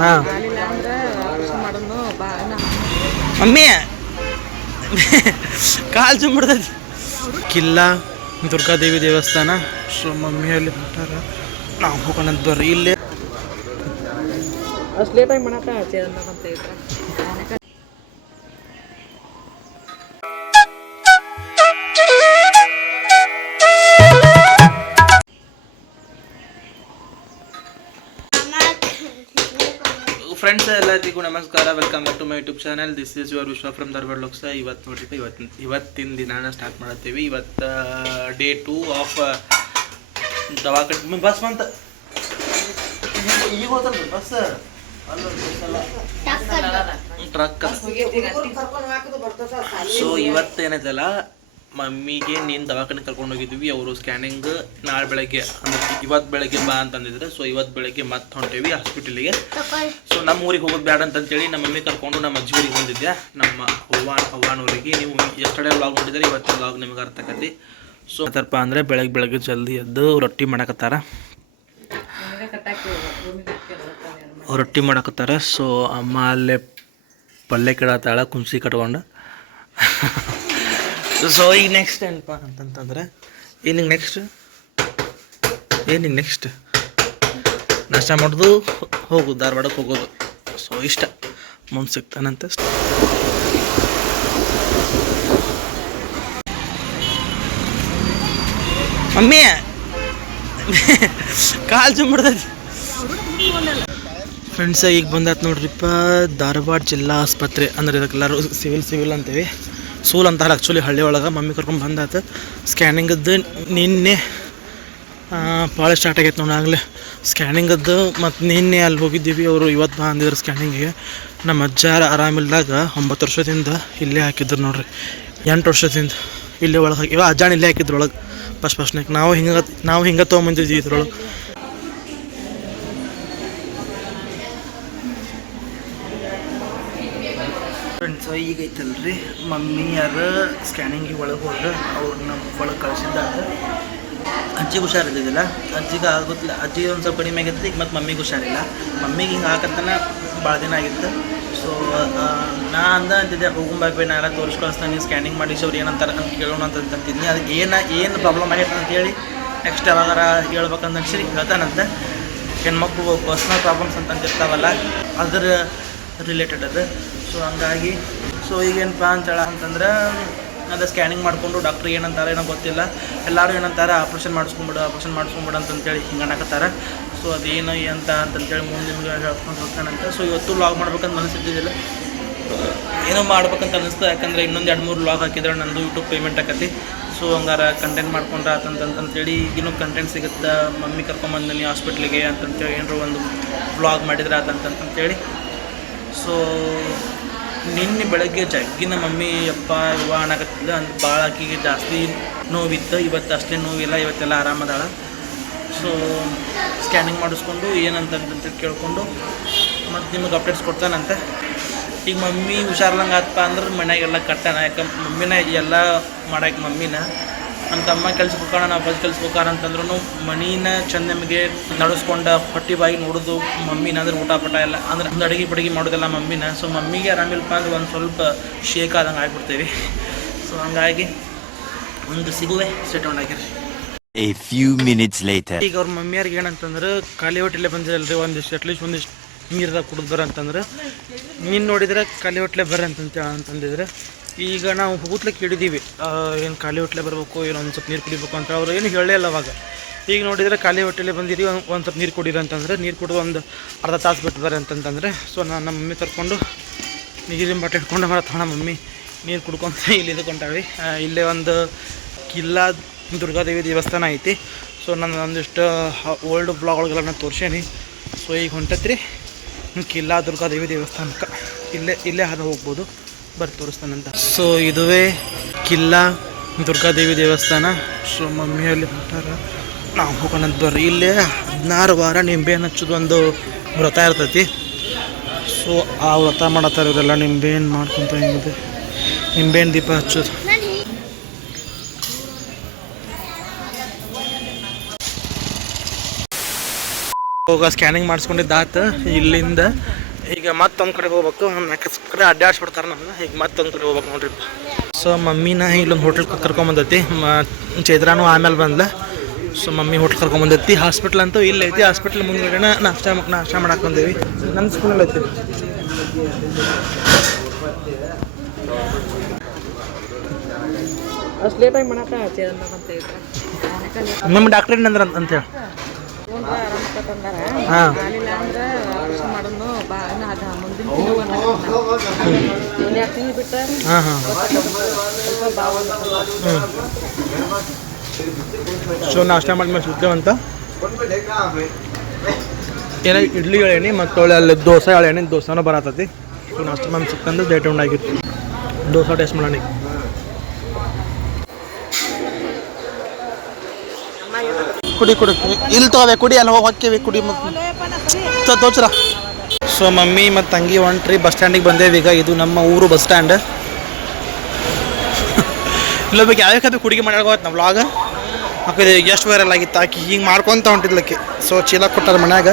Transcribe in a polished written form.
ಹಾಂ ಮಮ್ಮಿ ಕಾಲು ಚುಂಬಿಡ್ತೈತಿ ಕಿಲ್ಲಾ ದುರ್ಗಾದೇವಿ ದೇವಸ್ಥಾನ. ಸೊ ಮಮ್ಮಿಯಲ್ಲಿ ಹೊಂಟಾರ, ನಾವು ಹೋಗೋಣಂತ ಬರ್ರಿ. ಇಲ್ಲೇ ಅಷ್ಟು ಲೇಟಾಗಿ ಮಾಡಕ್ಕ ಫ್ರೆಂಡ್ಸ್ ಎಲ್ಲರಿಗೂ ನಮಸ್ಕಾರ. Welcome back to my YouTube channel. This is your Vishwa from Dharwad ಲೋಕ್ಸ. ಇವತ್ತು ನೋಡ್ರಿ ಇವತ್ತಿನ ದಿನಾನ ಸ್ಟಾರ್ಟ್ ಮಾಡತ್ತೀವಿ. ಇವತ್ತು ಡೇ 2 ಆಫ್ ದವಾಖಾನೆ. ಬಸ್ ಬಂತ ಈಗ ಹೋದಲ್ಲ ಬಸ್, ಟ್ರಕ್. ಸೊ ಇವತ್ತೇನೈತಲ್ಲ, ಮಮ್ಮಿಗೆ ನೀನು ದವಾಖಾನೆ ಕರ್ಕೊಂಡು ಹೋಗಿದ್ವಿ. ಅವರು ಸ್ಕ್ಯಾನಿಂಗ್ ನಾಳೆ ಬೆಳಗ್ಗೆ ಅಂದ್ರೆ ಇವತ್ತು ಬೆಳಗ್ಗೆ ಬಾ ಅಂತಂದಿದ್ರೆ. ಸೊ ಇವತ್ತು ಬೆಳಗ್ಗೆ ಮತ್ತೆ ಹೊಂಟೇವಿ ಹಾಸ್ಪಿಟಲಿಗೆ. ಸೊ ನಮ್ಮ ಊರಿಗೆ ಹೋಗೋದು ಬೇಡ ಅಂತಂತೇಳಿ ನಮ್ಮ ಮಮ್ಮಿ ಕರ್ಕೊಂಡು ನಮ್ಮ ಅಜ್ಜಿ ಊರಿಗೆ ಬಂದಿದ್ದೆ, ನಮ್ಮ ಅವ್ವಾನೂರಿಗೆ. ನೀವು ಎಷ್ಟಡೆ ವ್ಲಾಗ್ ನೋಡಿದರೆ ಇವತ್ತಿನ ವ್ಲಾಗ್ ನಿಮ್ಗೆ ಅರ್ಥ ಆಕತಿ. ಸೊ ಮತ್ತಪ್ಪ ಅಂದರೆ ಬೆಳಗ್ಗೆ ಜಲ್ದಿ ಎದ್ದು ರೊಟ್ಟಿ ಮಾಡಕತ್ತಾರ. ರೊಟ್ಟಿ ಮಾಡಕತ್ತಾರ. ಸೊ ಅಮ್ಮ ಅಲ್ಲೇ ಪಲ್ಯ ಕೆಡತ್ತಾಳ ಕುಂಸಿ ಕಟ್ಕೊಂಡು. ಸೊ ಈಗ ನೆಕ್ಸ್ಟ್ ಏನಪ್ಪ ಅಂತಂತಂದ್ರೆ, ಏನಿಗೆ ನೆಕ್ಸ್ಟ್ ನಾಷ್ಟ ಮಾಡೋದು, ಹೋಗೋದು ಧಾರವಾಡಕ್ಕೆ ಹೋಗೋದು. ಸೊ ಇಷ್ಟ ಮುಂದೆ ಸಿಗ್ತಾನಂತೆ. ಮಮ್ಮಿ ಕಾಲು ಚುಂಬಿಡ್ತೈತಿ ಫ್ರೆಂಡ್ಸ. ಈಗ ಬಂದಾತ್ ನೋಡ್ರಿಪ್ಪ ಧಾರವಾಡ ಜಿಲ್ಲಾ ಆಸ್ಪತ್ರೆ. ಅಂದ್ರೆ ಇದಕ್ಕೆಲ್ಲರೂ ಸಿವಿಲ್ ಅಂತೀವಿ, ಸೂಲ್ ಅಂತಾರೆ ಆ್ಯಕ್ಚುಲಿ ಹಳ್ಳಿ ಒಳಗೆ. ಮಮ್ಮಿ ಕರ್ಕೊಂಡು ಬಂದಾತ. ಸ್ಕ್ಯಾನಿಂಗದ್ದು ನಿನ್ನೆ ಭಾಳ ಸ್ಟಾರ್ಟ್ ಆಗೈತೆ ನೋಡಾಗಲೇ ಸ್ಕ್ಯಾನಿಂಗದ್ದು. ಮತ್ತು ನಿನ್ನೆ ಅಲ್ಲಿ ಹೋಗಿದ್ದೀವಿ, ಅವರು ಇವತ್ತು ಬಾ ಅಂದಿದ್ರು ಸ್ಕ್ಯಾನಿಂಗಿಗೆ. ನಮ್ಮ ಅಜ್ಜಾರ ಆರಾಮಿಲ್ದಾಗ 9 ವರ್ಷದಿಂದ ಇಲ್ಲೇ ಹಾಕಿದ್ರು ನೋಡ್ರಿ. 8 ವರ್ಷದಿಂದ ಇಲ್ಲೇ ಒಳಗೆ ಹಾಕಿ, ಇವಾಗ ಅಜ್ಜಾಣ ಇಲ್ಲೇ ಹಾಕಿದ್ರು ಒಳಗೆ ಫಸ್ಟ್ನಾಗ. ನಾವು ಹಿಂಗೆ ತೊಗೊಂಬಂದಿದ್ವಿ ಇದ್ರೊಳಗೆ. ಫ್ರೆಂಡ್ಸ್ ಈಗ ಐತಲ್ರಿ, ಮಮ್ಮಿ ಯಾರು ಸ್ಕ್ಯಾನಿಂಗಿಗೆ ಒಳಗೆ ಹೋದ್ರೆ ಅವ್ರನ್ನ ಒಳಗೆ ಕಳಿಸಿದ್ದಾಗ ಅಜ್ಜಿಗೆ ಹುಷಾರಿದ್ದಿಲ್ಲ. ಅಜ್ಜಿಗೆ ಆಗೋದಿಲ್ಲ, ಅಜ್ಜಿಗೆ ಒಂದು ಸ್ವಲ್ಪ ಕಡಿಮೆ ಆಗೈತೆ. ಈಗ ಮತ್ತು ಮಮ್ಮಿಗೆ ಹುಷಾರಿಲ್ಲ. ಮಮ್ಮಿಗೆ ಹಿಂಗೆ ಹಾಕತ್ತನ ಭಾಳ ದಿನ ಆಗಿತ್ತು. ಸೊ ನಾ ಅಂತಿದ್ದೆ, ಹೋಗುಂಬಾಪಿ ನಾ ಎಲ್ಲ ತೋರಿಸಿ ಕಳಿಸ್ತಾನೆ, ನೀವು ಸ್ಕ್ಯಾನಿಂಗ್ ಮಾಡಿಸಿ ಅವ್ರು ಏನಂತಾರೆ ಅಂತ ಕೇಳೋಣ ಅಂತಂತಿದ್ನಿ. ಅದಕ್ಕೆ ಏನು ಪ್ರಾಬ್ಲಮ್ ಆಗೈತೆ ಅಂತೇಳಿ ನೆಕ್ಸ್ಟ್ ಯಾವಾಗಾರ ಹೇಳ್ಬೇಕಂತ ಸರಿ ಹೇಳ್ತಾನಂತೆ. ಹೆಣ್ಮಕ್ಳು ಪರ್ಸ್ನಲ್ ಪ್ರಾಬ್ಲಮ್ಸ್ ಅಂತಂತಿರ್ತಾವಲ್ಲ, ಅದ್ರ ರಿಲೇಟೆಡ್ ಅದು. ಸೊ ಹಂಗಾಗಿ ಈಗೇನಪ್ಪ ಅಂತಂದ್ರೆ ಅದು ಸ್ಕ್ಯಾನಿಂಗ್ ಮಾಡಿಕೊಂಡು ಡಾಕ್ಟ್ರ್ ಏನಂತಾರೆ ಏನೋ ಗೊತ್ತಿಲ್ಲ. ಎಲ್ಲರೂ ಏನಂತಾರೆ ಆಪ್ರೇಷನ್ ಮಾಡಿಸ್ಕೊಂಬಿಡು ಅಂತಂತೇಳಿ ಹಿಂಗೆ ಅನ್ನಕತ್ತಾರೆ. ಸೊ ಅದೇನು ಅಂತಂತೇಳಿ ಮುಂದೆ ನಿಮ್ಗೆ ಹೇಳ್ಕೊಂಡು ಹೋಗ್ತಾನಂತ. ಸೊ ಇವತ್ತು ವ್ಲಾಗ್ ಮಾಡ್ಬೇಕಂತ ಮನಸ್ಸಿದ್ದಿದ್ದಿಲ್ಲ, ಏನೋ ಮಾಡ್ಬೇಕಂತ ಅನ್ನಿಸ್ತು. ಯಾಕಂದರೆ ಇನ್ನೊಂದು 2-3 ವ್ಲಾಗ್ ಹಾಕಿದ್ರೆ ನಂದು ಯೂಟ್ಯೂಬ್ ಪೇಮೆಂಟ್ ಆಕತಿ. ಸೊ ಹಂಗಾರ ಕಂಟೆಂಟ್ ಮಾಡ್ಕೊಂಡ್ರೆ ಅಂತಂತೇಳಿ ಈಗಿನೂ ಕಂಟೆಂಟ್ ಸಿಗುತ್ತೆ. ಮಮ್ಮಿ ಕರ್ಕೊಂಬಂದಿನಿ ಹಾಸ್ಪಿಟ್ಲಿಗೆ ಅಂತಂತೇಳಿ ಏನಾರು ಒಂದು ವ್ಲಾಗ್ ಮಾಡಿದ್ರೆ ಅಂತಂತೇಳಿ. ಸೊ ನಿನ್ನೆ ಬೆಳಗ್ಗೆ ಜಗ್ಗಿನ ಮಮ್ಮಿ ಅಪ್ಪ ಇವ ಅನ್ನಕತ್ತಿಲ್ಲ. ಅಂದ್ರೆ ಭಾಳ ಆಕಿಗೆ ಜಾಸ್ತಿ ನೋವಿತ್ತು. ಇವತ್ತು ಅಷ್ಟೇ ನೋವಿಲ್ಲ, ಇವತ್ತೆಲ್ಲ ಆರಾಮದಾಳ. ಸೊ ಸ್ಕ್ಯಾನಿಂಗ್ ಮಾಡಿಸ್ಕೊಂಡು ಏನಂತಂತ ಕೇಳಿಕೊಂಡು ಮತ್ತು ನಿಮಗೆ ಅಪ್ಡೇಟ್ಸ್ ಕೊಡ್ತಾನಂತೆ. ಈಗ ಮಮ್ಮಿ ಹುಷಾರ್ಲಂಗೆ ಆತಪ್ಪ ಅಂದ್ರೆ ಮನೆಯಾಗೆಲ್ಲ ಕಟ್ಟಾನ. ಯಾಕಂದ್ರೆ ಮಮ್ಮಿನ ಎಲ್ಲ ಮಾಡಕ್ಕೆ ಮಮ್ಮಿನ. ನಮ್ಮ ತಮ್ಮ ಕೆಲ್ಸಕ್ಕೆ ಹೋಗೋಣ, ನಾವು ಬಸ್ ಕೆಲ್ಸಕ್ಕೆ ಹೋಗಾರ ಅಂತಂದ್ರೂ ಮನೀನ ಚಂದ ನಮಗೆ ನಡೆಸ್ಕೊಂಡು ಹೊಟ್ಟೆ ಬಾಯಿ ನೋಡೋದು ಮಮ್ಮಿನ. ಅಂದ್ರೆ ಊಟ ಪಟ ಎಲ್ಲ ಅಂದ್ರೆ ಒಂದು ಅಡುಗೆ ಮಾಡೋದೆಲ್ಲ ಮಮ್ಮಿನ. ಸೊ ಮಮ್ಮಿಗೆ ಆರಾಮಿಲ್ಲಪ್ಪ ಅಂದ್ರೆ ಒಂದು ಸ್ವಲ್ಪ ಶೇಕ್ ಆದಂಗೆ ಆಗಿಬಿಡ್ತೀವಿ. ಸೊ ಹಂಗಾಗಿ ಒಂದು ಸಿಗುವೆ ಸೆಟೌಂಡ್ ಆಗಿರಿ. A few minutes later. ಈಗ ಅವ್ರ ಮಮ್ಮಿಯವ್ರಿಗೆ ಏನಂತಂದ್ರೆ, ಖಾಲಿ ಹೊಟ್ಟೆಲೆ ಬಂದಿರಲ್ರಿ, ಅಟ್ಲೀಸ್ಟ್ ಒಂದಿಷ್ಟು ನೀರ್ದಾಗ ಕುಡಿದು ಬರ್ರ ಅಂತಂದ್ರೆ, ನೀನು ನೋಡಿದ್ರೆ ಖಾಲಿ ಹೊಟ್ಟಲೆ ಬರ್ರಿ ಅಂತಂದಿದ್ರೆ. ಈಗ ನಾವು ಹೋಗ್ಲಿಕ್ಕೆ ಹಿಡಿದೀವಿ, ಏನು ಖಾಲಿ ಹೊಟ್ಟಲೆ ಬರಬೇಕು, ಏನೋ ಒಂದು ಸ್ವಲ್ಪ ನೀರು ಕುಡಿಬೇಕು ಅಂತ. ಅವ್ರು ಏನು ಹೇಳೇ ಇಲ್ಲ ಅವಾಗ. ಈಗ ನೋಡಿದರೆ ಖಾಲಿ ಹೊಟ್ಟೆಲೆ ಬಂದಿದ್ದೀವಿ, ಒಂದು ಸ್ವಲ್ಪ ನೀರು ಕುಡೀರಿ ಅಂತಂದರೆ ನೀರು ಕುಡಿದು ಒಂದು ಅರ್ಧ ತಾಸು ಬಿಟ್ಟು ಬರ್ರಿ ಅಂತಂತಂದರೆ. ಸೊ ನಾನು ನಮ್ಮ ಮಮ್ಮಿ ಕರ್ಕೊಂಡು ನೀರಿನ ಬಾಟೆ ಇಟ್ಕೊಂಡು ಬರತ್ತಣ. ಮಮ್ಮಿ ನೀರು ಕುಡ್ಕೊಂತ ಇಲ್ಲಿ ಇದಕ್ಕೊಂಟಾವಿ. ಇಲ್ಲೇ ಒಂದು ಕಿಲ್ಲಾ ದುರ್ಗಾದೇವಿ ದೇವಸ್ಥಾನ ಐತಿ. ಸೊ ನಾನು ಒಂದಿಷ್ಟು ಓಲ್ಡ್ ಬ್ಲಾಗ್ಗಳಿಗೆಲ್ಲ ನಾನು ತೋರ್ಸೇನಿ. ಸೊ ಈಗ ಹೊಂಟತ್ರಿ ಕಿಲ್ಲಾ ದುರ್ಗಾದೇವಿ ದೇವಸ್ಥಾನಕ್ಕೆ. ಇಲ್ಲೇ ಹಾದು ಹೋಗ್ಬೋದು, ಬರ್ರಿ ತೋರಿಸ್ತಾನಂತ. ಸೊ ಇದುವೇ ಕಿಲ್ಲಾ ದುರ್ಗಾದೇವಿ ದೇವಸ್ಥಾನ. ಸೊ ಮಮ್ಮಿಯಲ್ಲಿ ಹೊಂಟಾರ, ನಾವು ಹೋಗೋಣಂತ ಬರ್ರಿ. ಇಲ್ಲೇ 16 ವಾರ ನಿಂಬೆಹಣ್ಣು ಹಚ್ಚೋದು ಒಂದು ವ್ರತ ಇರ್ತೈತಿ. ಸೊ ಆ ವ್ರತ ಮಾಡತ್ತಾರೆ ಇವರೆಲ್ಲ. ನಿಂಬೆಹಣ್ಣು ಮಾಡ್ಕೊತ ಹಿಂಗೆ ನಿಂಬೆಹಣ್ಣು ದೀಪ ಹಚ್ಚೋದು. ಹೋಗ ಸ್ಕ್ಯಾನಿಂಗ್ ಮಾಡಿಸ್ಕೊಂಡಿದ್ದಾತು. ಇಲ್ಲಿಂದ ಈಗ ಮತ್ತೊಂದು ಕಡೆ ಹೋಗ್ಬೇಕು. ನೆಕ್ಸ್ಟ್ ಕಡೆ ಅಡ್ಡಾಡ್ಸ್ಬಿಡ್ತಾರೆ ನಮ್ಗೆ. ಈಗ ಮತ್ತೊಂದು ಕಡೆ ಹೋಗ್ಬೇಕು ನೋಡ್ರಿ. ಸೊ ಮಮ್ಮಿನ ಇಲ್ಲೊಂದು ಹೋಟೆಲ್ ಕರ್ಕೊಂಬಂದೈತಿ. ಚೈತ್ರಾನು ಆಮೇಲೆ ಬಂದ್ಲ. ಸೊ ಮಮ್ಮಿ ಹೋಟ್ಲ್ ಕರ್ಕೊಂಬಂದೈತಿ. ಹಾಸ್ಪಿಟ್ಲ್ ಅಂತೂ ಇಲ್ಲ ಐತಿ. ಹಾಸ್ಪಿಟ್ಲ್ ಮುಂದ್ಗಡೆ ನಾಷ್ಟ ಮಾಡಕ್ಕೆ ಬಂದೇವಿ. ನನ್ನ ಸ್ಕೂಲಲ್ಲಿ ಐತಿ. ಅಷ್ಟು ಲೇಟಾಗಿ ಮಾಡಕ್ಕ ನಮ್ಮ ಡಾಕ್ಟ್ರ್ ಏನಂದ್ರ ಅಂತೇಳಿ ಹಾಂ ಹಾಂ ಹಾಂ. ಸೊ ನಾಷ್ಟ ಮಾಡಿದ್ಮೇಲೆ ಸಿಗ್ತೇವಂತ. ಏನೋ ಇಡ್ಲಿ ಹೇಳೇನಿ ಮತ್ತು ಒಳ್ಳೆ ಅಲ್ಲಿ ದೋಸೆ ಹೇಳೇನಿ. ದೋಸೆನೂ ಬರತ್ತೈತಿ. ಸೊ ನಾಷ್ಟ ಮಾಡಿ ಸಿಕ್ಕಂದ್ರೆ ಡೇಟ್ ಉಂಡಾಗಿತ್ತು. ದೋಸೆ ಟೇಸ್ಟ್ ಮಾಡೋಣ. ಕುಡಿ ಇಲ್ಲಿ ತಗೋವೆ ಕುಡಿ. ಅಲ್ಲಿ ಹೋಗಿ ಹೊಕ್ಕೇವಿ ಕುಡಿ ಮತ್ತು ತೋಚ್ರ. ಸೊ ಮಮ್ಮಿ ಮತ್ತು ತಂಗಿ ಹೊಂಟ್ರಿ. ಬಸ್ ಸ್ಟ್ಯಾಂಡಿಗೆ ಬಂದೇವಿ ಈಗ. ಇದು ನಮ್ಮ ಊರು ಬಸ್ ಸ್ಟ್ಯಾಂಡ್. ಇಲ್ಲೊಬ್ಬಕ್ಕೆ ಯಾವ್ಯಾವ ಕತೆ ಕುಡಿಗೆ ಮಾಡ್ಯಾಗೋತ್ ನಾವು ವ್ಲಾಗ ಹಾಕಿದೆ. ಎಷ್ಟು ವೈರಲ್ ಆಗಿತ್ತು. ಆಕಿ ಹಿಂಗೆ ಮಾಡ್ಕೊತ ಹೊಂಟಿದ್ಲಕ್ಕೆ. ಸೊ ಚೀಲ ಕೊಟ್ಟಾರ ಮನ್ಯಾಗ.